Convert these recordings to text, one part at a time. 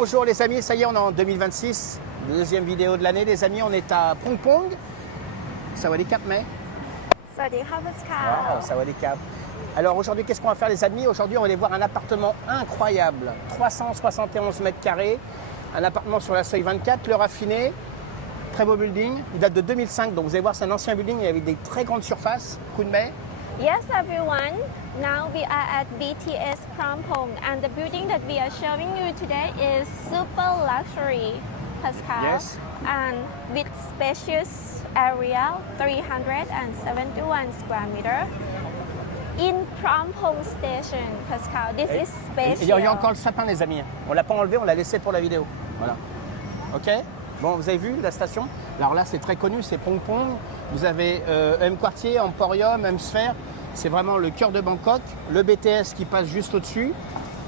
Bonjour les amis, ça y est, on est en 2026, deuxième vidéo de l'année les amis, on est à Pong Pong. Sawadee-Cap, mais สวัสดีค่ะพัสคา wow, Sawadee-Cap. Alors aujourd'hui, qu'est-ce qu'on va faire les amis? Aujourd'hui, on va aller voir un appartement incroyable, 371 mètres carrés, un appartement sur la Seuil 24, le raffiné, très beau building, il date de 2005, donc vous allez voir, c'est un ancien building avec des très grandes surfaces, coup de mai. Yes everyone, now we are at BTS Prampong and the building that we are showing you today is super luxury, Pascal. Yes. And with spacious area, 371 square meter. In Prampong Station, Pascal, this is Il special. y a encore le sapin les amis, on l'a pas enlevé, on l'a laissé pour la vidéo. Voilà. Ok. Bon, vous avez vu la station? Alors là, c'est très connu, c'est Pong Pong. Vous avez M Quartier, Emporium, M Sphere. C'est vraiment le cœur de Bangkok. Le BTS qui passe juste au-dessus.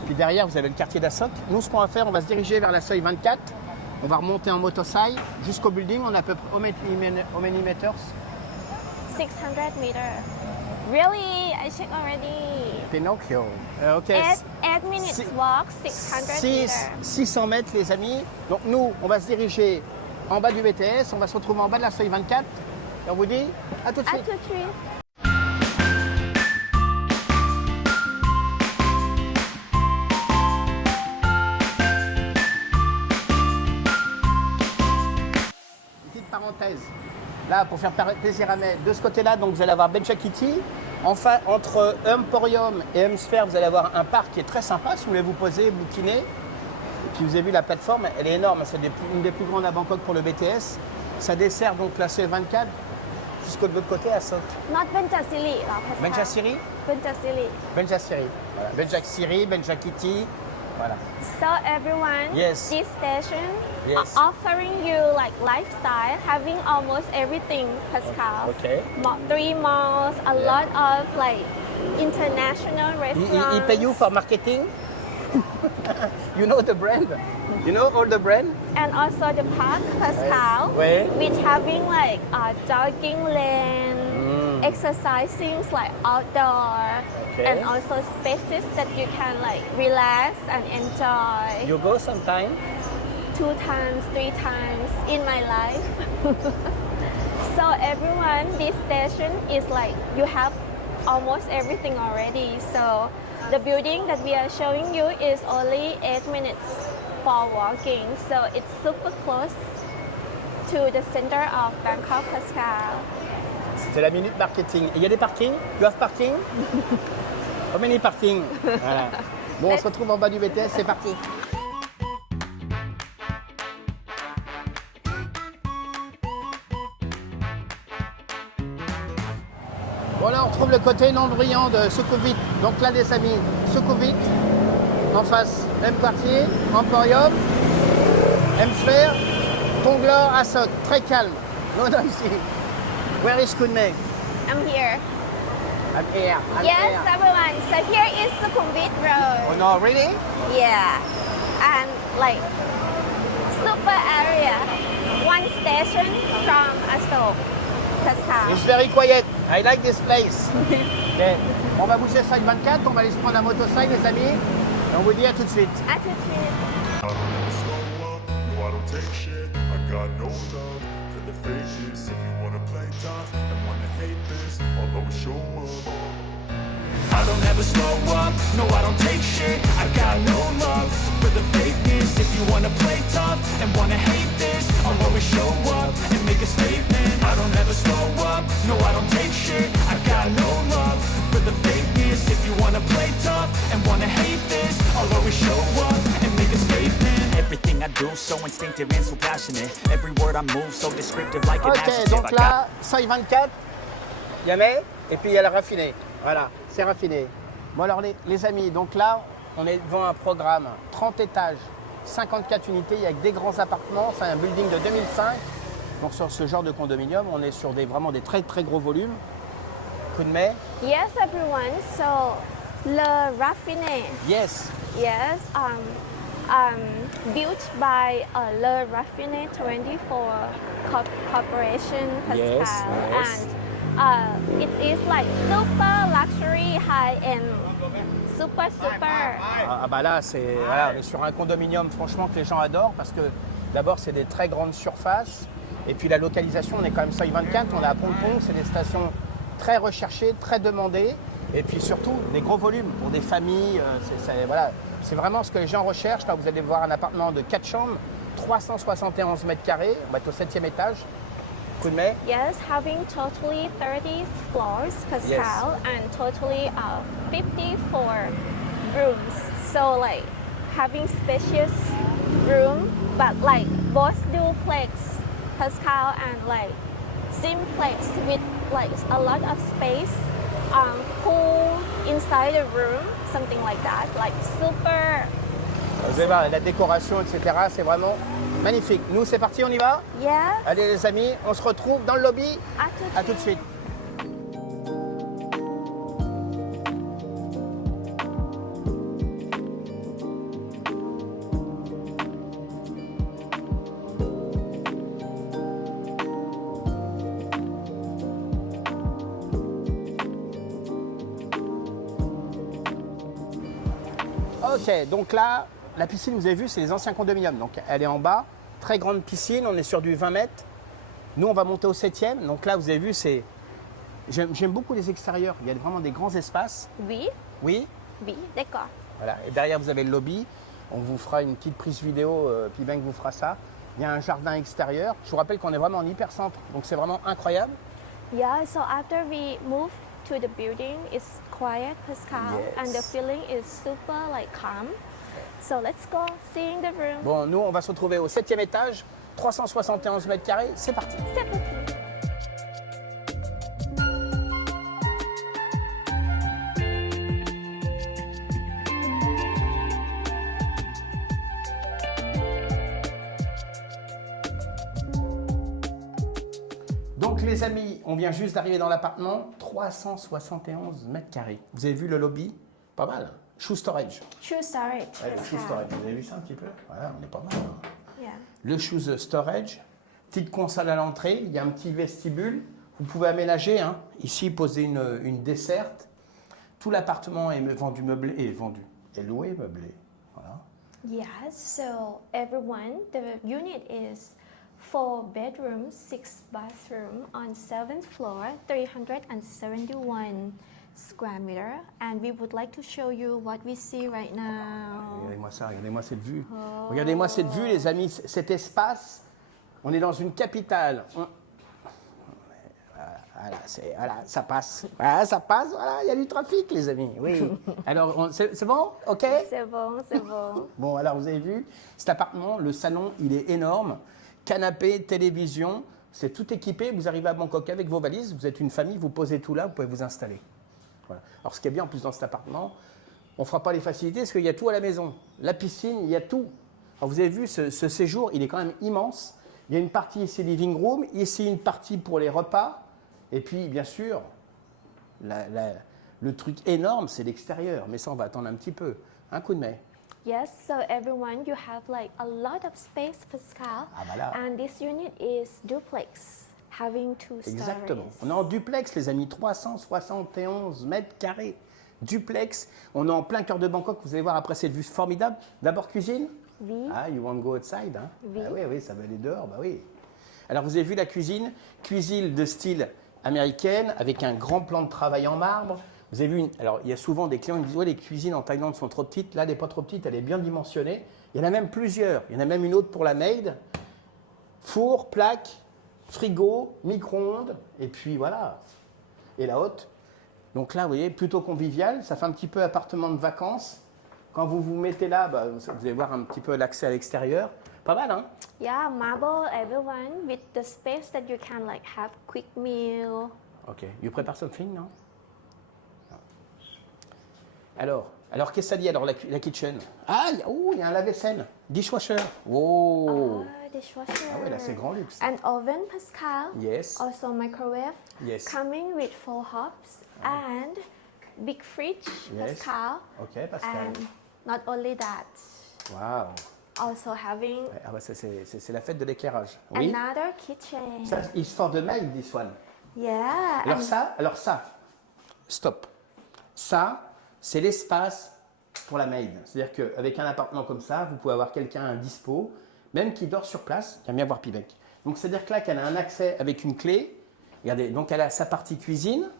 Puis derrière, vous avez le quartier d'Asok. Nous, ce qu'on va faire, on va se diriger vers la Seuil 24. On va remonter en motocycle jusqu'au building. On a à peu près how many meters? 600 meters. Really? I checked already. Pinocchio. Ok. 8 minutes walk, 600 meters. 600 mètres, les amis. Donc nous, on va se diriger en bas du BTS. On va se retrouver en bas de la Seuil 24. Et on vous dit à tout de À suite. tout de suite. Petite parenthèse. Là, pour faire plaisir à mes, de ce côté-là, donc vous allez avoir Benchakiti. Enfin, entre Emporium et M-Sphere, vous allez avoir un parc qui est très sympa si vous voulez vous poser, bouquiner. Et puis vous avez vu la plateforme, elle est énorme. C'est une des plus grandes à Bangkok pour le BTS. Ça dessert donc la Seuil 24 jusqu'au de l'autre côté à Sok. Not Benjasiri, Pascal. Benchasiri, Benjasiri. Benchasiri. Voilà. Benchasiri, Benchakiti. Voilà. So everyone, Yes. this station Yes. offering you like lifestyle, having almost everything, Pascal. Okay. 3 malls, a Yeah. lot of like international He restaurants. pay you for marketing? You know the brand? You know all the brand? And also the park, Pascal, Where? with having like a jogging lane, exercising like outdoor, Okay. and also spaces that you can like relax and enjoy. You go sometime? 2 times, 3 times in my life. So everyone, this station is like you have almost everything already. So the building that we are showing you is only 8 minutes for walking. So it's super close to the center of Bangkok, Pascal. C'est la minute marketing. Il y a des parkings? You have parking? How many parking? Voilà. Bon, on se retrouve en bas du BTS, c'est parti. Bon là, on retrouve le côté non brillant de Sukhumvit. Donc là, les amis, Sukhumvit, en face, M Quartier, Emporium, M Sphere, Ponglor, Asok, très calme. No noisy. Where is Kunmei? I'm here. I'm here. I'm Yes, here. everyone. So here is Sukhumvit Oh Road. no, really? Yeah, and like super area, one station from Asok, Pascal. It's very quiet. I like this place. Okay. On va bouger Seuil 24, on va aller se prendre un motocycle, les amis. Et on vous dit à tout de suite. Attitude. I don't ever slow up, no I don't take shit. I got no love for the fakeness. If you wanna play tough and wanna hate this, I'll always show up. I don't ever slow up, no I don't take shit. I got no love for the fakeness. If you wanna play tough and wanna hate this, I'll always show up and make a statement. I don't ever slow up, no I don't take shit. I got no love for the fakeness. If you wanna play tough and wanna hate this, I'll always show up and make a statement. Everything I do so instinctive and so passionate. Every word I move so descriptive like an Ok, adjective. donc I là, Seuil 24, Yamé, et puis il y a le raffiné. Voilà, c'est raffiné. Bon alors les amis, donc là, on est devant un programme, 30 étages, 54 unités, il y a des grands appartements, c'est un building de 2005. Donc sur ce genre de condominium, on est sur vraiment des très très gros volumes. Coup de mai? Yes, everyone. So Le Raffiné. Yes. Yes. Built by Le Raffiné 24 Corporation, Pascal. Yes. And it is like super luxury, high-end, super, super. Ah bah là, voilà, on est sur un condominium franchement que les gens adorent parce que d'abord c'est des très grandes surfaces et puis la localisation, on est quand même seuil 24, on est à Pong, c'est des stations très recherchées, très demandées et puis surtout des gros volumes pour des familles. Voilà, c'est vraiment ce que les gens recherchent. Là, vous allez voir un appartement de 4 chambres, 371 mètres carrés, on va être au 7e étage. Mais Yes, having totally 30 floors, Pascal, and totally 54 rooms. So like having spacious room, but like both duplex, Pascal, and like simplex with like a lot of space, pool inside the room, something like that, like super. vous allez voir, la décoration, etc., c'est vraiment magnifique. Nous, c'est parti, on y va? Yes. Allez les amis, on se retrouve dans le lobby. À tout de suite. Ok, donc là, la piscine, vous avez vu, c'est les anciens condominiums. Donc elle est en bas, très grande piscine, on est sur du 20 mètres. Nous, on va monter au 7e. Donc là, vous avez vu, c'est... J'aime beaucoup les extérieurs. Il y a vraiment des grands espaces. Oui, Oui. oui, d'accord. Voilà. Et derrière, vous avez le lobby. On vous fera une petite prise vidéo, puis Ben vous fera ça. Il y a un jardin extérieur. Je vous rappelle qu'on est vraiment en hypercentre. Donc c'est vraiment incroyable. Yeah, so after we move to the building, it's quiet, Pascal, and the Yes. feeling is super like calm. So let's go seeing the room. Bon, nous, on va se retrouver au 7e étage, 371 mètres carrés. C'est parti. C'est parti. Donc les amis, on vient juste d'arriver dans l'appartement, 371 mètres carrés. Vous avez vu le lobby? Pas mal. Shoe storage. Shoe storage. Ouais, le shoe Pascal. storage. Vous avez vu ça un petit peu? Voilà, on est pas mal. Hein. Yeah. Le shoe storage. Petite console à l'entrée, il y a un petit vestibule. Vous pouvez aménager, hein. Ici, poser une desserte. Tout l'appartement est vendu meublé, est loué meublé. Voilà. Yes, so everyone, the unit is 4 bedrooms, 6 bathrooms on 7th floor, 371 square meter, and we would like to show you what we see right now. Regardez-moi ça, regardez-moi cette vue. Regardez-moi cette vue, les amis, cet espace. On est dans une capitale. Voilà, ça passe. Voilà, ça passe. Voilà, il y a du trafic, les amis. Oui. Alors, c'est bon? OK? C'est bon, c'est bon. Bon, alors vous avez vu, cet appartement, le salon, il est énorme. Canapé, télévision, c'est tout équipé. Vous arrivez à Bangkok avec vos valises, vous êtes une famille, vous posez tout là, vous pouvez vous installer. Voilà. Alors ce qui est bien en plus dans cet appartement, on ne fera pas les facilités parce qu'il y a tout à la maison. La piscine, il y a tout. Alors vous avez vu, ce séjour, il est quand même immense. Il y a une partie ici living room, ici une partie pour les repas. Et puis bien sûr, le truc énorme, c'est l'extérieur. Mais ça, on va attendre un petit peu. Un coup de main. Yes, so everyone, you have like a lot of space, Pascal. Ah, bah là. And this unit is duplex, having 2 stories. Exactement. On est en duplex, les amis, 371 mètres carrés. Duplex. On est en plein cœur de Bangkok. Vous allez voir après cette vue formidable. D'abord cuisine. Oui. Ah, you want to go outside, hein? Oui. Ah oui, ça va aller dehors, bah oui. Alors vous avez vu la cuisine, cuisine de style américaine avec un grand plan de travail en marbre. Vous avez vu, alors il y a souvent des clients qui me disent ouais, les cuisines en Thaïlande sont trop petites. Là, elle n'est pas trop petite, elle est bien dimensionnée. Il y en a même plusieurs. Il y en a même une autre pour la maid. Four, plaque, frigo, micro-ondes, et puis voilà. Et la haute. Donc là, vous voyez, plutôt convivial. Ça fait un petit peu appartement de vacances. Quand vous vous mettez là, bah, vous allez voir un petit peu l'accès à l'extérieur. Pas mal, hein? Yeah, marble everyone with the space that you can like have quick meal. Ok. You prepare something, non? Alors qu'est-ce que ça dit alors la kitchen? Ah, il y a un lave-vaisselle. Dishwasher. Oh. Dishwasher. Ah ouais, là c'est grand luxe. And oven, Pascal. Yes. Also microwave. Yes. Coming with 4 hobs and big fridge, Yes. Pascal. Ok, Pascal. And not only that, Wow. also having Ah bah c'est la fête de l'éclairage. Oui. another kitchen. Ça, is for the maid, this one. Yeah. Alors ça, stop. Ça, c'est l'espace pour la maid. C'est-à-dire qu'avec un appartement comme ça, vous pouvez avoir quelqu'un à dispo, même qui dort sur place, qui aime bien voir Pibec. Donc c'est-à-dire que là, qu'elle a un accès avec une clé. Regardez, donc elle a sa partie cuisine,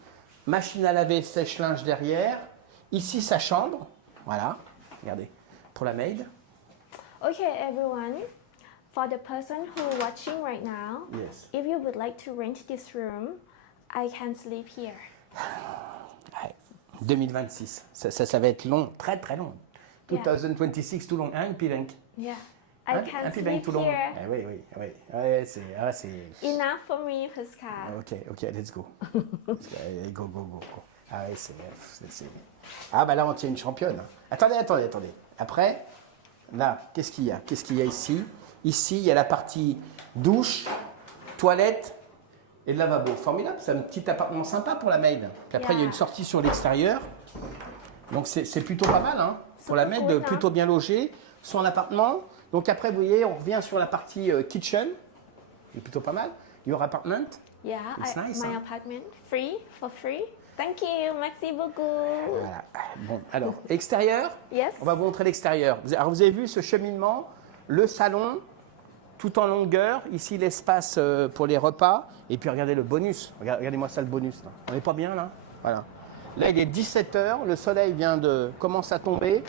machine à laver, sèche-linge derrière. Ici, sa chambre. Voilà, regardez, pour la maid. Okay, everyone. For the person who watching right now, Yes. if you would like to rent this room, I can sleep here. Ouais, 2026, ça va être long, très très long. Yeah. 2026, tout long, hein, Pibec? Yeah, I Hein, can Pibec, sleep tout long. here. Eh oui, oui, oui. Ouais, c'est... Enough for me, Pascal. Ok, let's go. Allez, go. Ah ouais, c'est... Ah bah là, on tient une championne. Attendez. Après, là, qu'est-ce qu'il y a ici? Ici, il y a la partie douche, toilette et lavabo. Formidable, c'est un petit appartement sympa pour la maid. Puis après, il y a une sortie sur l'extérieur. Donc c'est plutôt pas mal, hein, pour la maid, cool, hein. plutôt bien logée. Son appartement. Donc après, vous voyez, on revient sur la partie kitchen. C'est plutôt pas mal. Your apartment. Yeah, It's nice, my hein. apartment for free. Thank you, merci beaucoup. Voilà. Bon, alors, extérieur. Yes. On va vous montrer l'extérieur. Alors, vous avez vu ce cheminement, le salon, tout en longueur. Ici, l'espace pour les repas. Et puis, regardez le bonus. Regardez-moi ça, le bonus. Là. On n'est pas bien, là? Voilà. Là, il est 17h. Le soleil commence à tomber.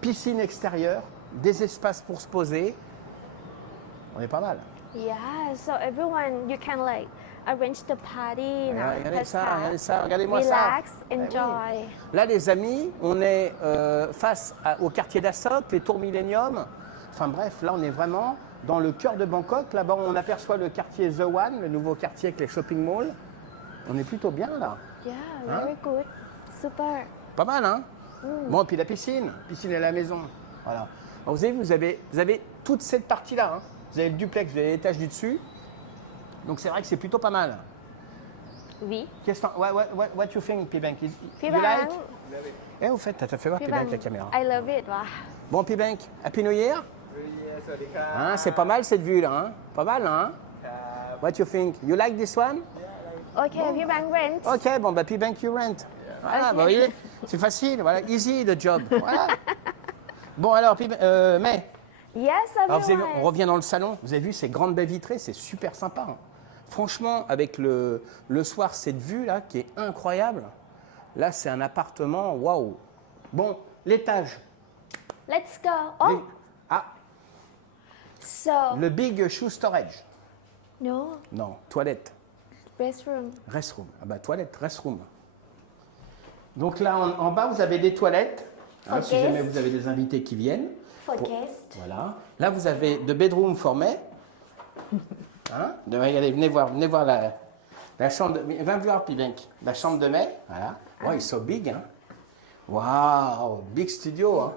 Piscine extérieure. Des espaces pour se poser. On est pas mal. Yeah, so everyone, you can like arrange the party now. Regardez ça, Pascal. regardez ça. Regardez-moi ça. Relax, Eh oui. enjoy. Là, les amis, on est face au quartier d'Asok, les tours Millennium. Enfin bref, là, on est vraiment dans le cœur de Bangkok. Là-bas, on aperçoit le quartier The One, le nouveau quartier avec les shopping malls. On est plutôt bien, là. Yeah, Hein? very good. Super. Pas mal, hein? Bon, puis la piscine. Piscine à la maison. Voilà. Alors, vous avez toute cette partie-là. Hein. Vous avez le duplex, vous avez l'étage du dessus. Donc, c'est vrai que c'est plutôt pas mal. Oui. Qu'est-ce que what you think, Pibank? You Pibank. like? Eh, au fait, t'as fait voir Pibank la caméra. I love it. Wow. Bon, Pibank, Happy New Year. Hein, c'est pas mal cette vue là, hein? Pas mal, hein? What you think? You like this one? Okay, Pibank rent. Ok, bon, bah Pibank you rent. Voilà, bah, vous voyez, c'est facile, voilà, easy the job. Voilà. Bon, alors, mais, Yes, alors, vous avez vu, everyone. on revient dans le salon. Vous avez vu ces grandes baies vitrées, c'est super sympa. Hein. Franchement, avec le soir, cette vue là qui est incroyable. Là, c'est un appartement, waouh. Bon, l'étage. Let's go. Oh, Ah, so le big shoe storage. no Non, toilette. restroom. Restroom. Ah bah toilette, restroom. Donc là, en bas, vous avez des toilettes. Hein, For si jamais guests. vous avez des invités qui viennent. For guests. Voilà. Là, vous avez de bedroom for me. Hein? Regardez, venez voir la chambre. Viens voir, Pibank. La chambre de mai. Voilà. Oh, it's so big. Hein? Wow, big studio. Hein?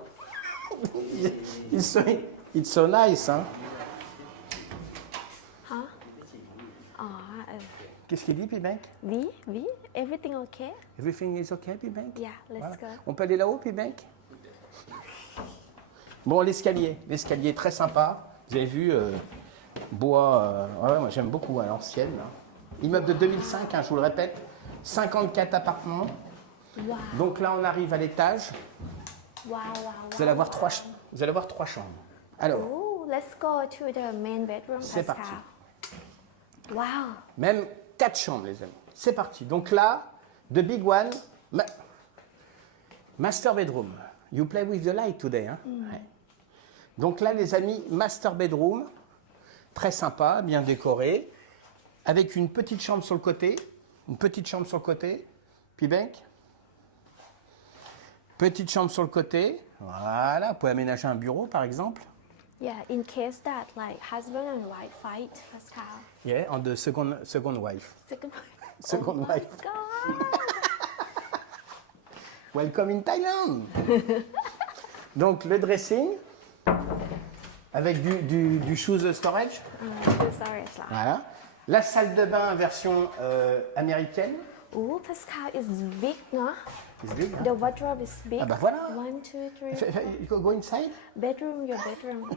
it's so nice. Hein? Huh? Oh, Qu'est-ce qu'il dit, Pibank? oui, everything okay? Everything is okay, Pibank? Yeah, let's Voilà. go. On peut aller là-haut, Pibank? Bon, l'escalier très sympa. Vous avez vu, bois, ouais, moi j'aime beaucoup à l'ancienne. Là. Immeuble de 2005, hein, je vous le répète, 54 appartements. Wow, Donc là, on arrive à l'étage. wow. Vous allez avoir trois chambres. Alors, Oh, let's go to the main bedroom. C'est Pascal. parti. Wow. même 4 chambres, les amis. C'est parti. Donc là, the big one, master bedroom. You play with the light today. Hein? Ouais. Donc là, les amis, master bedroom, très sympa, bien décoré, avec une petite chambre sur le côté. Pibank. Petite chambre sur le côté. Voilà, vous pouvez aménager un bureau, par exemple. Yeah, in case that like husband and wife fight, Pascal. Yeah, on the second wife. Second Second oh wife. My God. Welcome in Thailand. Donc le dressing avec du shoes storage. Sorry, là. Voilà. La salle de bain version américaine. Oh, Pascal is big, no? It's big, hein? The wardrobe is big. Ah bah voilà. 1, 2, 3. You go inside. Bedroom, your bedroom.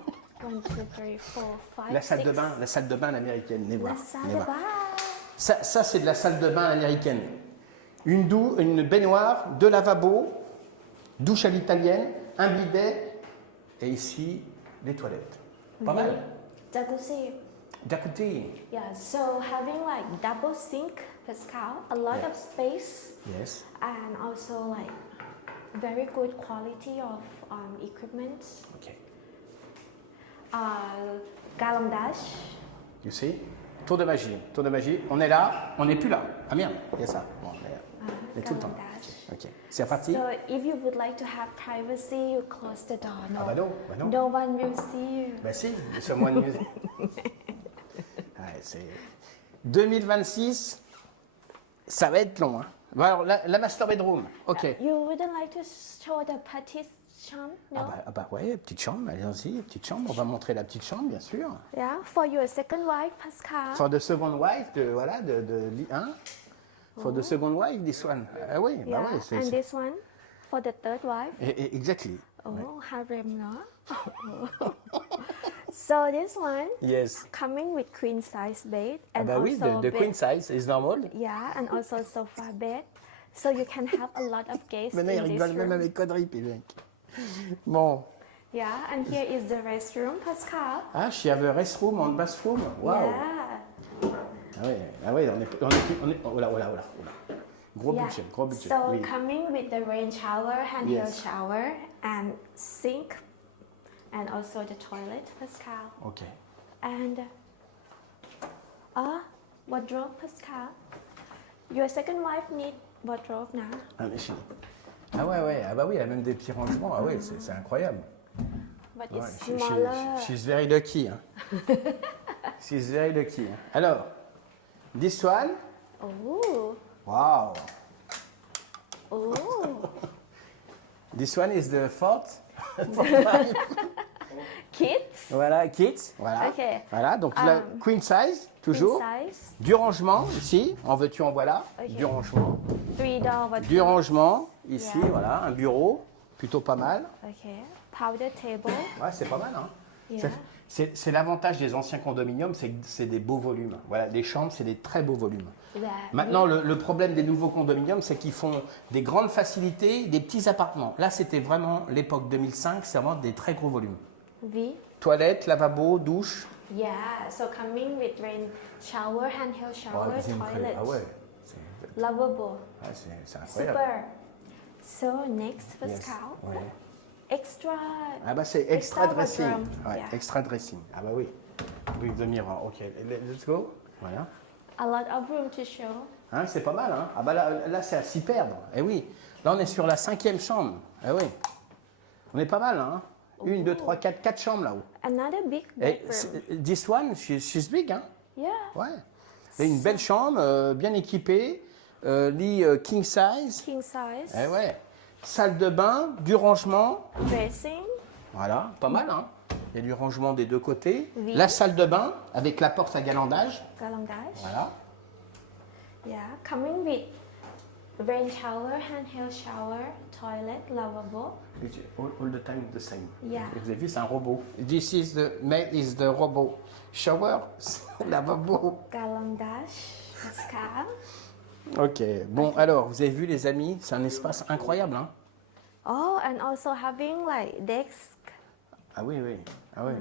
1, 2, 3, 4, 5, La salle 6. de bain américaine. Venez voir. La salle venez de voir. bain. Ça c'est de la salle de bain américaine. Une baignoire, 2 lavabos, douche à l'italienne, un bidet et ici les toilettes. Pas mal. Jacuzzi. Jacuzzi. Yeah, so having like double sink, Pascal, a lot Yeah. of space, Yes. and also like very good quality of equipment. Ok. Galandash. You see? Tour de magie. Tour de magie. On est là, on n'est plus là. Ah merde, il y a ça. Bon, on est tout le temps. Galandash. Ok. C'est reparti. So if you would like to have privacy, you close the door. No, Ah bah non, bah non. no one will see you. Bah si, nous sommes moins de musique. Ouais, c'est 2026, ça va être long. Hein. Bon, alors, la master bedroom, ok. You wouldn't like to show the petite chambre, no? Ah bah ouais, petite chambre, allez-y, petite chambre. On va montrer la petite chambre, bien sûr. Yeah, for your second wife, Pascal. For the second wife, voilà, hein? For the second wife, this one. Ah oui, yeah, bah ouais, c'est... and this one for the third wife. Exactly. Oh, harem, no? So this one Yes. coming with queen size bed Ah and bah oui, also the bed. queen size is normal. Yeah, and also sofa bed. So you can have a lot of guests Maintenant, il in this rigole même room. avec conneries, puis le mec. Bon. Yeah, and here is the restroom, Pascal. Ah, she have a restroom and bathroom. Wow. Yeah. Ah ouais, on est, oh là. Gros Yeah. budget, gros budget. So oui. coming with the rain shower, handheld Yes. shower, and sink, and also the toilet, Pascal. Ok. And wardrobe, Pascal. Your second wife need wardrobe now. Ah, mais chérie. Ah ouais, ah bah oui, elle a même des petits rangements. Ah ouais, c'est incroyable. But Ouais, it's smaller. she's very lucky. Hein. She's very lucky. Hein. Alors, this one. Oh, Wow. oh. This one is the fourth. Kids, Voilà, kids. Voilà. Ok. Voilà, donc la queen size, toujours. queen size, Du rangement, ici. En veux-tu, en voilà. Ok. Du rangement. 3-door wardrobe. Du rangement, ici, Yeah. voilà. Un bureau, plutôt pas mal. Okay. Powder table. Ouais, c'est pas mal, hein. Yeah. C'est l'avantage des anciens condominiums, c'est que c'est des beaux volumes. Voilà, les chambres, c'est des très beaux volumes. Yeah. Maintenant, le problème des nouveaux condominiums, c'est qu'ils font des grandes facilités, des petits appartements. Là, c'était vraiment l'époque 2005, c'est vraiment des très gros volumes. V. Toilette, lavabo, douche. Yeah. So coming with rain shower, handheld shower, c'est incroyable. toilet, Ah ouais, lavabo. c'est incroyable. Super. So next, Yes. Pascal. Ouais. Extra. Ah bah c'est extra dressing. wardrobe. Ouais, Yeah. extra dressing. Ah bah oui. With the mirror. Ok, let's go. Voilà. A lot of room to show. Hein, c'est pas mal, hein. Ah bah là c'est à s'y perdre. Eh oui. Là on est sur la 5e chambre. Eh oui. On est pas mal, hein. 1, 2, 3, 4 chambres là-haut. Another big Et bedroom. this one, she's big, hein. Yeah. Ouais. Et une belle chambre, bien équipée, lit king size. King size. Eh ouais. Salle de bain, du rangement. Dressing. Voilà, pas mal, hein. Il y a du rangement des deux côtés. Oui. La salle de bain avec la porte à galandage. Galandash. Voilà. Yeah. Coming with rain shower, handheld shower, toilet, lavabo. All the time the same. Yeah. Et vous avez vu, c'est un robot. This is the robot. Shower, lavabo. Galandash. Pascal. Ok. Bon, alors, vous avez vu, les amis, c'est un espace incroyable, hein. Oh, and also having like desk. Ah oui, oui. Ah oui.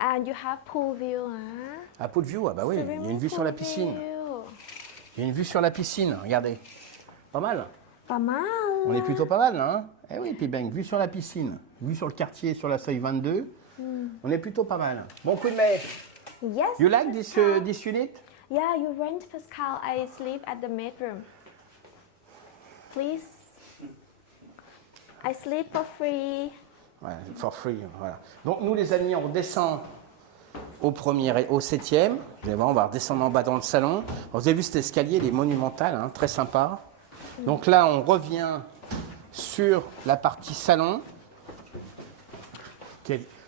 And you have pool view, hein? À Pool View, ah bah oui, il y a une vue sur la piscine. Il y a une vue sur la piscine, regardez. Pas mal. Pas mal. On est plutôt pas mal, hein. Eh oui, puis ben, vue sur la piscine, vue sur le quartier, sur la seuil 22. On est plutôt pas mal. Bon coup de mai. Yes. You like this, this unit? Yeah, you rent, Pascal. I sleep at the bedroom. Please. I sleep for free. Ouais, for free, voilà. Donc nous les amis, on redescend au premier et au 7e. Vous allez voir, on va redescendre en bas dans le salon. Alors, vous avez vu cet escalier, il est monumental, hein, très sympa. Donc là, on revient sur la partie salon.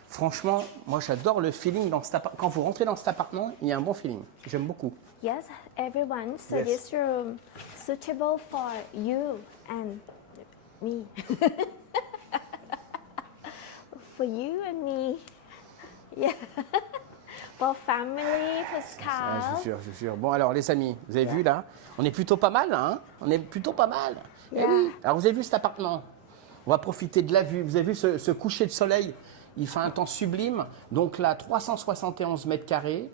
Franchement, moi j'adore le feeling dans cet appartement. Quand vous rentrez dans cet appartement, il y a un bon feeling. J'aime beaucoup. Yes, everyone. So Yes. this room suitable for you and me. For you and me. Yeah. For family, Ah, Pascal. je vous jure. Bon, alors, les amis, vous avez vu là, on est plutôt pas mal, hein. On est plutôt pas mal. Eh Yeah. oui. Alors, vous avez vu cet appartement. On va profiter de la vue. Vous avez vu ce coucher de soleil? Il fait un temps sublime. Donc là, 371 mètres carrés,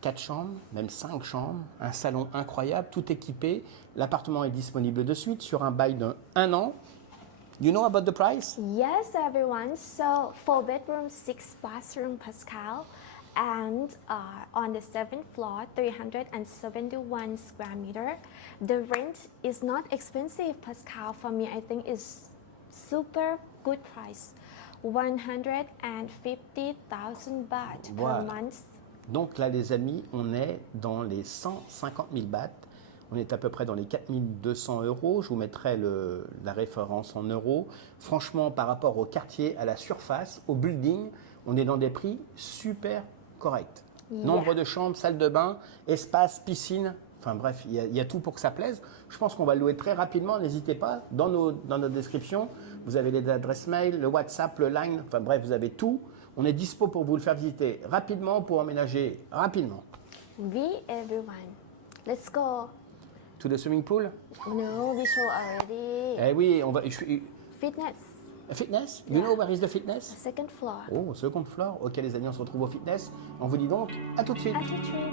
4 chambres, même 5 chambres, un salon incroyable, tout équipé. L'appartement est disponible de suite sur un bail d'1 an. You know about the price? Yes, everyone. So 4 bedroom, 6 bathroom, Pascal, and on the 7th floor, 371 square meter. The rent is not expensive, Pascal. For me, I think it's super good price. 150,000 baht per Voilà. month. Donc là, les amis, on est dans les 150 000 bahts. On est à peu près dans les 4 200 euros. Je vous mettrai la référence en euros. Franchement, par rapport au quartier, à la surface, au building, on est dans des prix super corrects. Yeah. Nombre de chambres, salle de bain, espace, piscine. Enfin bref, il y a tout pour que ça plaise. Je pense qu'on va le louer très rapidement. N'hésitez pas, dans notre description, vous avez les adresses mail, le WhatsApp, le Line. Enfin bref, vous avez tout. On est dispo pour vous le faire visiter rapidement, pour emménager rapidement. We, everyone. Let's go. To the swimming pool? No, we show already. Eh oui, on va. Fitness, Fitness? You know where is the fitness? second floor. Oh, second floor. Ok les amis, on se retrouve au fitness. On vous dit donc à tout de suite. At the tree.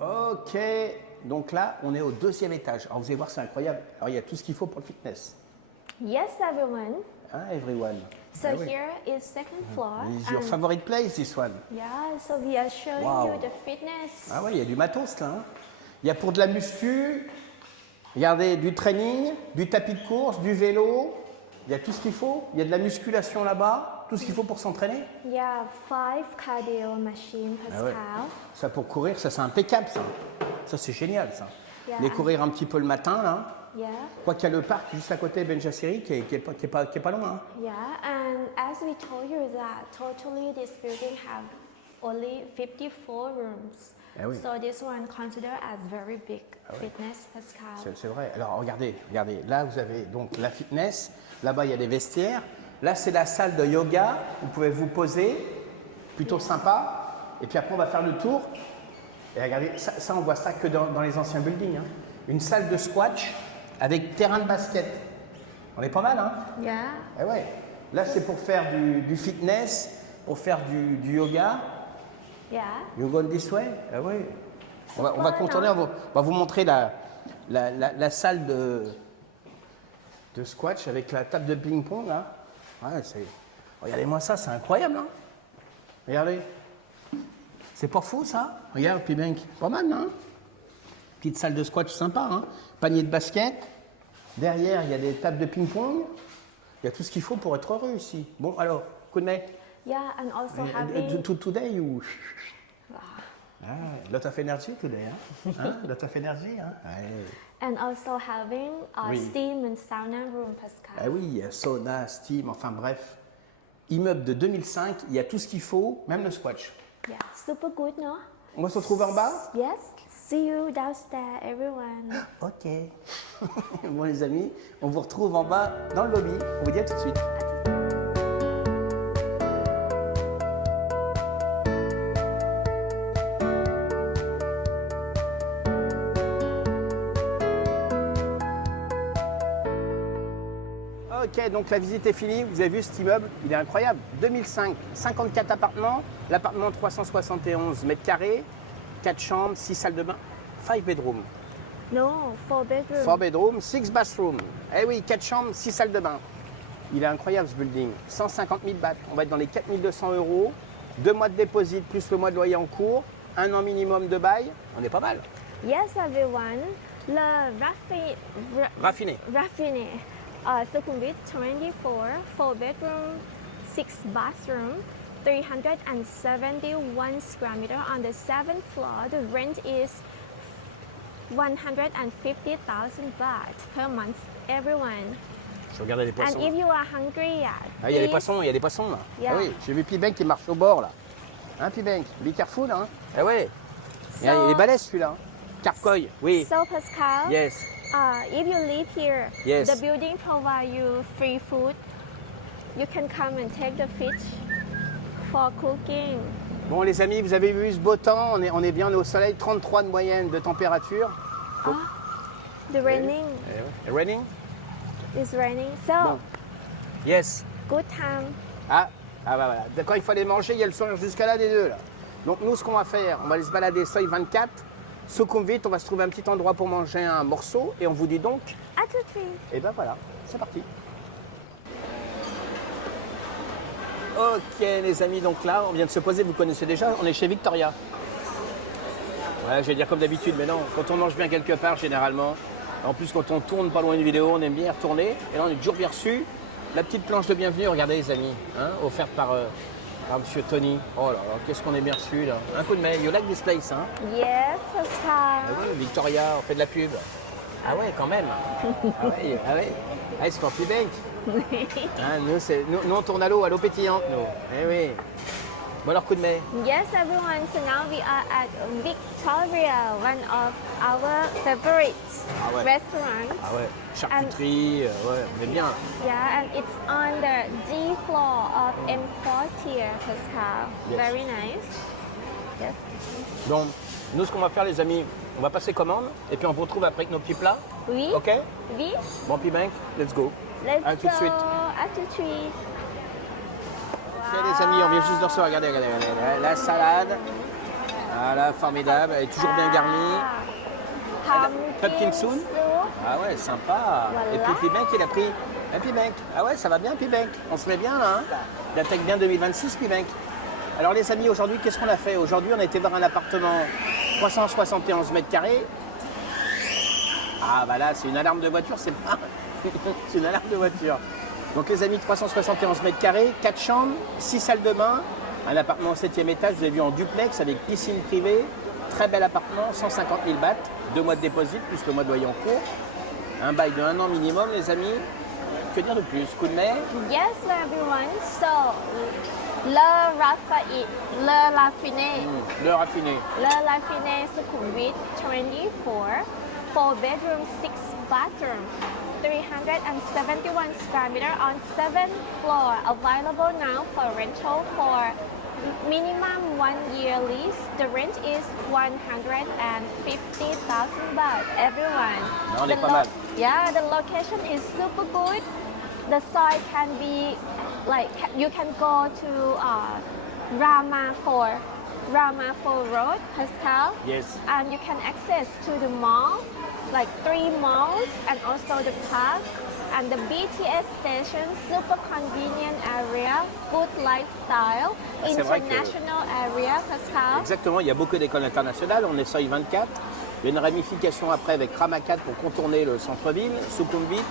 Ok, donc là, on est au 2e étage. Alors vous allez voir, c'est incroyable. Alors il y a tout ce qu'il faut pour le fitness. Yes, everyone. Hein, everyone. So Ah oui. here is second floor. Is your and favorite place, this one? yeah, so we are showing Wow. you the fitness. Ah ouais, il y a du matos là. Hein. Il y a pour de la muscu, regardez, du training, du tapis de course, du vélo. Il y a tout ce qu'il faut. Il y a de la musculation là-bas, tout ce qu'il faut pour s'entraîner. Yeah, 5 cardio machine, Ah ouais. Pascal. Ça pour courir, ça c'est impeccable ça. Ça c'est génial ça. Yeah. Les courir un petit peu le matin là. Yeah, Quoi qu'il y a le parc juste à côté Benjassiri qui est pas loin. Hein. yeah, and as we told you that totally this building have only 54 rooms. Ah oui. So this one considered as very big fitness, Pascal. C'est vrai. Alors regardez, là vous avez donc la fitness, là-bas il y a des vestiaires, là c'est la salle de yoga, vous pouvez vous poser, plutôt sympa, et puis après on va faire le tour. Et regardez, ça on voit ça que dans les anciens buildings. Hein. Une salle de squash avec terrain de basket. On est pas mal, hein? Yeah, Eh ouais. Là c'est pour faire du fitness, pour faire du yoga. yeah. You go this way? Ah oui. On va Super, contourner, non? on va vous montrer la salle de squash avec la table de ping-pong là. Ouais, regardez-moi ça, c'est incroyable. Hein. Regardez. C'est pas fou ça? Regarde, Pibank. Pas mal, hein? Petite salle de squash sympa, hein? Panier de basket. Derrière, il y a des tables de ping-pong. Il y a tout ce qu'il faut pour être heureux ici. Bon, alors, Kunmei. Yeah, and also having Today, you... Ah, lot of energy today, hein? Lot of energy, hein? Ouais. and also having a Oui. steam and sauna room, Pascal. Ah oui, sauna, steam, enfin bref. Immeuble de 2005, il y a tout ce qu'il faut, même le squash. Yeah, super good, no? On va se retrouver en bas? Yes. See you downstairs, everyone. Ok. Bon les amis, on vous retrouve en bas dans le lobby. On vous dit à tout de suite. Ok, donc la visite est finie. Vous avez vu cet immeuble, il est incroyable. 2005, 54 appartements, l'appartement 371 mètres carrés, 4 chambres, 6 salles de bain, 5 bedrooms. No, 4 bedroom. 4 bedrooms, 6 bathrooms. Eh oui, 4 chambres, 6 salles de bain. Il est incroyable ce building. 150 000 bahts. On va être dans les 4 200 €. 2 mois de dépôt plus le mois de loyer en cours. 1 an minimum de bail. On est pas mal. Yes, everyone. Le Raffiné. Raffiné. Sukhumvit 24, 4 bedroom, 6 bathroom, 371 square meter on the 7th floor. The rent is 150,000 baht per month, everyone. Je regardais les poissons. And if you are hungry, Ah, il y a des please- poissons, il y a des poissons là. Yeah. Ah oui, j'ai vu Pibank qui marche au bord là. Hein, Pibank? Be careful, hein. Ah ouais. Il est balèze celui-là. Carcoy, oui. So Pascal, Yes. if you live here, Yes. the building provide you free food. You can come and take the fish for cooking. Bon les amis, vous avez vu ce beau temps, on est bien, on est au soleil, 33 de moyenne de température. The raining Raining? is raining, so Bon. Yes. good time. Ah bah voilà. Quand il fallait manger, il y a le sourire jusqu'à là des deux là. Donc nous ce qu'on va faire, on va aller se balader Seuil 24. Sukhumvit, on va se trouver un petit endroit pour manger un morceau et on vous dit donc, À tout de suite. et ben voilà, c'est parti. Ok les amis, donc là on vient de se poser, vous connaissez déjà, on est chez Victoria. Ouais, je vais dire comme d'habitude, mais non, quand on mange bien quelque part généralement, en plus quand on tourne pas loin d'une vidéo, on aime bien y retourner, et là on est toujours bien reçu. La petite planche de bienvenue, regardez les amis, hein, offerte par Monsieur Tony. Oh là là, qu'est-ce qu'on est bien reçu là. Un coup de mail, you like this place, hein? Yes, Ah Pascal. oui, Victoria, on fait de la pub. Ah ouais, quand même. Ah ouais, ah ouais. Ah, c'est pour Pibank. Hein, nous, on tourne à l'eau pétillante, nous. Eh oui. Bon alors, coup de mail. Yes, everyone. So now we are at Victoria, one of our favorite Ah ouais. restaurants. Ah ouais, charcuterie, ouais, on est bien. Yeah, and it's on the D floor of M Quartier, Pascal. Yes. Very nice. Yes. Donc, nous, ce qu'on va faire, les amis, on va passer commande, et puis on vous retrouve après avec nos petits plats. Oui. Ok? Oui. Bon, Pibank, let's go. Let's À tout go. de suite. À tout de suite. Ok, les amis, on vient juste de recevoir. Regardez. La salade. Voilà, formidable. Elle est toujours bien garnie. Pumpkin Pumpkin soup. soup. Ah ouais, sympa. Voilà. Et puis Pibank, il a pris Pibank. Ah ouais, ça va bien, Pibank. On se met bien là. Hein, la tech bien 2026, Pibank. Alors les amis, aujourd'hui, qu'est-ce qu'on a fait? Aujourd'hui, on a été voir un appartement 371 mètres carrés. Ah bah là, c'est une alarme de voiture, c'est pas... c'est une alarme de voiture. Donc les amis, 371 mètres carrés, 4 chambres, 6 salles de bain, un appartement au 7e étage, vous avez vu en duplex avec piscine privée, très bel appartement, 150 000 bahts, 2 mois de dépôt plus le mois de loyer en cours, un bail de 1 an minimum les amis. Que dire de plus? Coup de mer? Yes, everyone. So, Le Raffiné. Le raffiné. Le Raffiné Sukhumvit 24, 4 bedroom, 6 bathroom, 371 square meter on 7th floor. Available now for rental for minimum 1 year lease. The rent is 150,000 baht. Everyone. Non, on est pas mal. Yeah, the location is super good. The site can be like you can go to Rama 4 Road, Pascal. Yes. And you can access to the mall, like 3 malls, and also the park and the BTS station. Super convenient area, good lifestyle, Ah, c'est vrai que- international area, Pascal. Exactement, il y a beaucoup d'écoles internationales, on est seuil 24. Il y a une ramification après avec Ramakat pour contourner le centre-ville, Sukhumvit.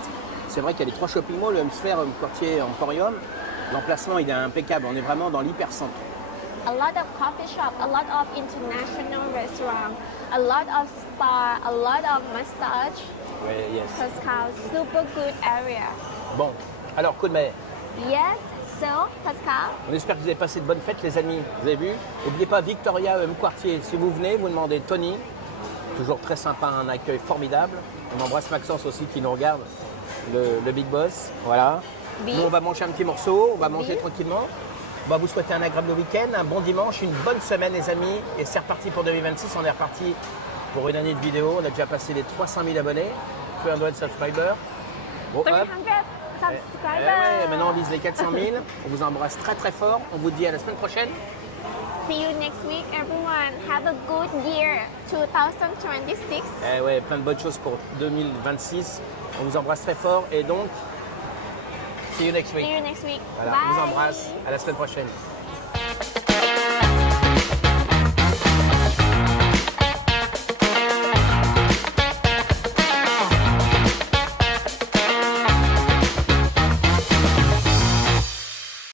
C'est vrai qu'il y a les 3 shopping malls, le Hemsphère, Quartier, Emporium. L'emplacement, il est impeccable, on est vraiment dans l'hypercentre. A lot of coffee shop, a lot of international restaurant, a lot of spa, a lot of massage. Ouais, yes. Pascal, super good area. Bon, alors coup de mer. Yes, so Pascal, On espère que vous avez passé de bonnes fêtes les amis. Vous avez vu? N'oubliez pas Victoria Quartier. Si vous venez, vous demandez Tony. Toujours très sympa, un accueil formidable. On embrasse Maxence aussi qui nous regarde, le big boss. Voilà. Big. Nous on va manger un petit morceau, on va manger Big. tranquillement. On va vous souhaiter un agréable week-end, un bon dimanche, une bonne semaine les amis. Et c'est reparti pour 2026, on est reparti pour une année de vidéo. On a déjà passé les 300 000 abonnés, 300 subscribers. Bon, hop. 300 Eh subscribers. ouais, maintenant on vise les 400 000. On vous embrasse très très fort. On vous dit à la semaine prochaine. See you next week, everyone. Have a good year, 2026. Eh ouais, plein de bonnes choses pour 2026. On vous embrasse très fort et donc, see you next week. See you next week. Voilà, Bye. on vous embrasse. À la semaine prochaine.